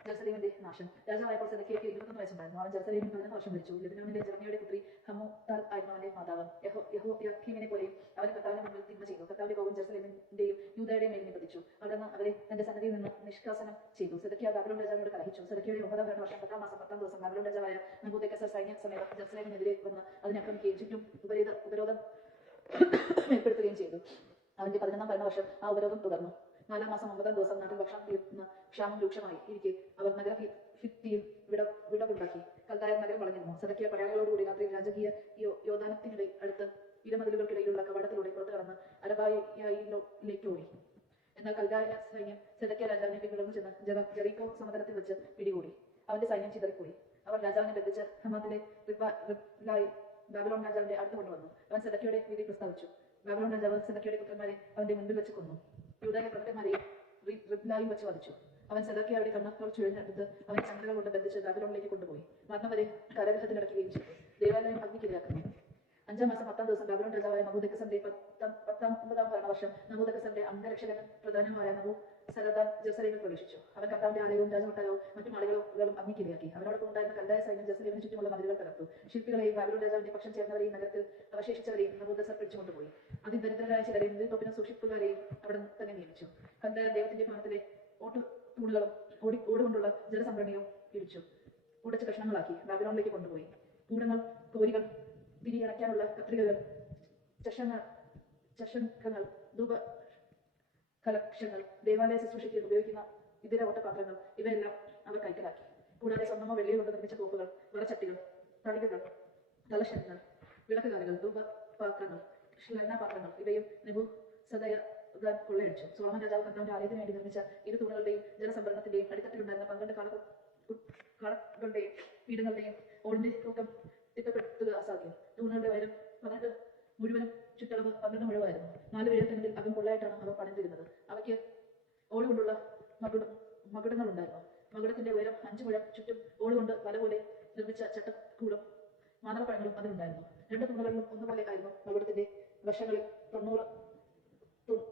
ജെറുസലേമിന്റെ നാശം രാജാവായപ്പോൾ വയസ്സുണ്ടായിരുന്നു അവൻ ജെറുസലേമിൽ പതിനൊന്ന് വർഷം ഭരിച്ചു ലിബിനോനിലെ ജർമ്മിയുടെ പുത്രി ഹമുത്താൽ ആയിരുന്നു മാതാവ് യഹോ യഹോ പോലെയും അവൻ കർത്താവിന്റെ മുമ്പിൽ തിന്മ ചെയ്തു കർത്താവിന്റെ കോപം ജെറുസലേമിന്റെയും യൂതയുടെയും മേലിനെ പതിച്ചു അവിടുന്ന് അവരെ തന്റെ സന്നദ്ധിയിൽ നിന്ന് നിഷ്കാസനം ചെയ്തു സെതക്കിയ ബാബിലോൺ രാജാവിനോട് കലഹിച്ചു സെതക്കിയുടെ ഒമ്പതാം വർഷം പത്താം മാസം പത്താം ദിവസം ബാബിലോൺ രാജാവായ നബൂദക്കസർ സൈന്യ സമേതം ജെറുസലേമിനെതിരെ വന്ന് അതിനെ ആക്രമിക്കുകയും ചുറ്റും ഉപരോധ ഉപരോധം ഏർപ്പെടുത്തുകയും ചെയ്തു അവന്റെ പതിനൊന്നാം ഭരണവർഷം ആ ഉപരോധം തുടർന്നു. നാലാം മാസം ഒമ്പതാം ദിവസം നാട്ടിൽ ഭക്ഷണം തീർന്ന ക്ഷാമം രൂക്ഷമായി. ഇരിക്കെ. അവർ നഗര ഭിത്തിയിൽ വിട വിടവുണ്ടാക്കി. കൽതായ നഗരം വളഞ്ഞിരുന്നു. സദക്കിയ പടയാളികളോടുകൂടി രാത്രി രാജകീയ യോദാനത്തിനിടെ അടുത്ത് ഇരമതിലുകൾക്കിടയിലുള്ള കവാടത്തിലൂടെ പുറത്തു കടന്ന് അരബായിലേക്ക് ഓടി. എന്നാൽ കൽദായ സൈന്യം സെദക്കിയ രാജാവിനെ പിന്തുടർന്നു ചെന്ന് ജറ ജെറീക്കോ സമതലത്തിൽ വെച്ച് പിടികൂടി. അവന്റെ സൈന്യം ചിതറിപ്പോയി. അവർ രാജാവിനെ ബന്ധിച്ച് ഹമാത്തിലെ ബാബിലോൺ രാജാവിന്റെ അടുത്ത് കൊണ്ടുവന്നു. അവൻ സെദക്കിയുടെ വിധി പ്രസ്താവിച്ചു. ബാബിലോൺ രാജാവ് സെദക്കിയുടെ പുത്രന്മാരെ അവന്റെ മുൻപിൽ വെച്ച് കൊന്നു. യൂദയിലെ പ്രഭുക്കന്മാരെയും റി- റിബ്ലായിൽ വെച്ച് വധിച്ചു. അവൻ സെദക്കിയയുടെ കണ്ണത്തോൾ ചുഴഞ്ഞെടുത്ത് അവൻ ചന്ദ്രകൾ കൊണ്ട് ബന്ധിച്ച് ബാബിലോണിലേക്ക് കൊണ്ടുപോയി. മരണം വരെ കരഗ്രഹത്തിലടക്കുകയും ചെയ്തു. ദേവാലയം അഗ്നിക്കിരയാക്കുന്നു അഞ്ചാം മാസം പത്താം ദിവസം ബാബിലോൺ രാജാവായ നബൂദക്കസന്റെ പത്താം പത്താം ഒമ്പതാം ഭരണവർഷം നബൂദക്കസന്റെ അംഗരക്ഷകനും പ്രധാനമായ നബു സരദാൻ ജെറുസലേമിൽ പ്രവേശിച്ചു. അവൻ കർത്താവിന്റെ ആലയവും രാജകൊട്ടാരവും മറ്റു മാളികളും അഗ്നിക്കിരയാക്കി അവരോടൊപ്പം ഉണ്ടായിരുന്ന കല്ലായ സൈന്യം ജെറുസലേമിന് ചുറ്റുമുള്ള മതിലുകൾ തകർത്തു. ശില്പികളെയും ബാബിലോൺ രാജാവിന്റെ പക്ഷം ചേർന്നവരെയും നഗരത്തിൽ അവശേഷിച്ചവരെയും നബൂദസർ പിടിച്ചുകൊണ്ടുപോയി. അതിദരിദ്രരായ ചിലരെ നീർത്തോപ്പിനും സൂക്ഷിപ്പുകാരെയും അവിടെ തന്നെ നിയമിച്ചു. കല്ലായ ദൈവത്തിന്റെ ഭവനത്തിലെ ഓട്ടു തൂണുകളും ഓടി ഓടുകൊണ്ടുള്ള ജലസംഭരണിയും ഇടിച്ചു. ഉടച്ച കഷ്ണങ്ങളാക്കി ബാബിലോണിലേക്ക് കൊണ്ടുപോയി. കൂടങ്ങൾ കോരികൾ തിരിയടയ്ക്കാനുള്ള കത്രികകൾ ചഷങ്ങൾ ചഷങ്കങ്ങൾ ധൂപ കലക്ഷങ്ങൾ ദേവാലയ ശുശ്രൂഷയ്ക്ക് ഉപയോഗിക്കുന്ന ഇതര ഓട്ടപാത്രങ്ങൾ ഇവയെല്ലാം അവർ കൈക്കലാക്കി. കൂടാതെ സ്വന്തമോ വെള്ളി കൊണ്ട് നിർമ്മിച്ച കോപ്പുകൾ വറച്ചട്ടികൾ തളികകൾ കലശങ്ങൾ വിളക്കുകാലുകൾ ധൂപപാത്രങ്ങൾ പാത്രങ്ങൾ. ഇവയും നെബു സദയ കൊള്ളയടിച്ചു. സോളമൻ രാജാവ് കർത്താവിന്റെ ആലയത്തിന് വേണ്ടി നിർമ്മിച്ച ഇരു തൂണുകളുടെയും ജലസംഭരണത്തിന്റെയും അടിത്തട്ടിലുണ്ടായിരുന്ന പന്ത്രണ്ട് കാള കാളകളുടെയും പീഠങ്ങളുടെയും ഓടിന്റെ തൂക്കം തിട്ടപ്പെടുത്തുക അസാധ്യം. തൂണുകളുടെ ഉയരം പന്ത്രണ്ട് മുഴുവനും ചുറ്റളവ് പന്ത്രണ്ട് മുഴുവായിരുന്നു നാല് വീഴത്തങ്ങളിൽ അകം പൊള്ളയായിട്ടാണ് അവ പണിതിരുന്നത്. അവയ്ക്ക് ഓടുകൊണ്ടുള്ള മകുട മകുടങ്ങൾ ഉണ്ടായിരുന്നു മകുടത്തിന്റെ ഉയരം അഞ്ചു മുഴം ചുറ്റും ഓടുകൊണ്ട് പലപോലെ നിർമ്മിച്ച ചട്ടക്കൂടും മാതളപ്പഴങ്ങളും അതിലുണ്ടായിരുന്നു. രണ്ട് തൂണുകളിലും ഒന്നുപോലെ ആയിരുന്നു മകുടത്തിന്റെ വശങ്ങളിൽ തൊണ്ണൂറ്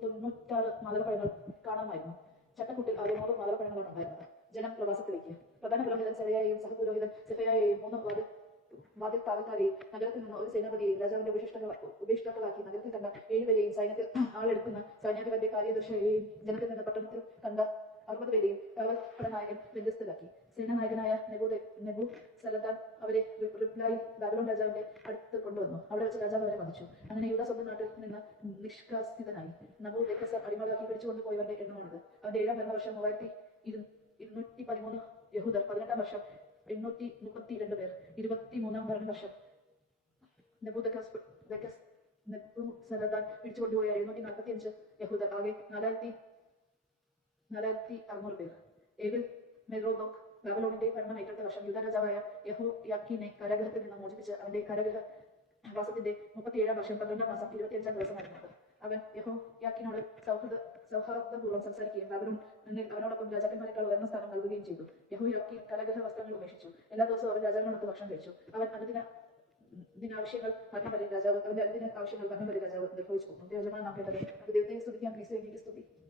തൊണ്ണൂറ്റാറ് മാതൃപഴങ്ങൾ കാണാമായിരുന്നു. ചട്ടക്കുട്ടിൽ ആകെ നൂറ് മാതളപ്പഴങ്ങളാണ് ഉണ്ടായിരുന്നത് ജനം പ്രവാസത്തിലേക്ക്. പ്രധാന പുരോഹിതൻ സെവയായെയും സഹപുരോഹിതൻ സെഫയായെയും മൂന്ന് വാതിൽ വാതിൽ കാവൽക്കാരെയും നഗരത്തിൽ നിന്ന് ഒരു സേനാപതിയെയും രാജാവിന്റെ ഉപശിഷ്ടകൾ ഉപേക്ഷിതാക്കളാക്കി നഗരത്തിൽ കണ്ട ഏഴുപേരെയും സൈന്യത്തിൽ ആളെടുക്കുന്ന സൈന്യാധിപന്റെ കാര്യദർശയെയും ജനത്തിൽ നിന്ന് പട്ടണത്തിൽ കണ്ട അറുപത് പേരെയും കാവൽപ്പടനായകൻ ബന്ധസ്ഥരാക്കി സേനാനായകനായ നെബു നെബു സലദാൻ അവരെ റി- റിപ്ലായിൽ ബാബിലോൺ രാജാവിന്റെ അടുത്ത് കൊണ്ടുവന്നു അവിടെ വെച്ച് രാജാവ് അവരെ വധിച്ചു അങ്ങനെ നാട്ടിൽ നിന്ന് നിഷ്കാസിതനായി ദേക്കസർ അടിമകളാക്കി പിടിച്ചുകൊണ്ട് പോയവരുടെ എണ്ണമാണിത്. അവന്റെ ഏഴാം ഭരണവർഷം മൂവായിരത്തി ഇരു ഇരുന്നൂറ്റി പതിമൂന്ന് യഹൂദർ പതിനെട്ടാം വർഷം എണ്ണൂറ്റി മുപ്പത്തി രണ്ട് പേർ ഇരുപത്തി മൂന്നാം വർഷം ദക്കസ് നെബു സലദാൻ പിടിച്ചുകൊണ്ടുപോയ എഴുന്നൂറ്റി നാൽപ്പത്തി അഞ്ച് യഹൂദർ ആകെ നാലായിരത്തി നാലായിരത്തി അറുന്നൂറ് പേർ. ഏവിൽ മെറോദോക് ബാബലോണിന്റെ ഭരണം ഏറ്റെടുത്ത വർഷം യൂദ രാജാവായ യഹോ യാക്കീനെ കാരാഗ്രഹത്തിൽ നിന്ന് മോചിപ്പിച്ച് അവന്റെ കാരാഗ്രഹ വാസത്തിന്റെ മുപ്പത്തിയേഴാം വർഷം പന്ത്രണ്ടാം മാസം ഇരുപത്തിയഞ്ചാം ദിവസമായിരുന്നു അവൻ യഹോ യാക്കിനോട് സൗഹൃദ സൗഹാർദ്ദപൂർവം സംസാരിക്കുകയും ബാബലോൺ മുന്നിൽ അവനോടൊപ്പം രാജാക്കന്മാരെക്കാൾ ഉയർന്ന സ്ഥാനം നൽകുകയും ചെയ്തു. യഹോ യാക്കി കലഗ്രഹ വസ്ത്രങ്ങൾ ഉപേക്ഷിച്ചു. എല്ലാ ദിവസവും അവൻ രാജാവിനോടൊത്ത് ഭക്ഷണം കഴിച്ചു. അവൻ അനുദിന ദിനാവശ്യങ്ങൾ ഭരണം വരെ രാജാവ് അവന്റെ അനുദിന ആവശ്യങ്ങൾ ഭരണം വരെ രാജാവ് നിർവഹിച്ചു ദേവജമാണ് നാം കേട്ടത് നമുക്ക് ദൈവത്തിന്റെ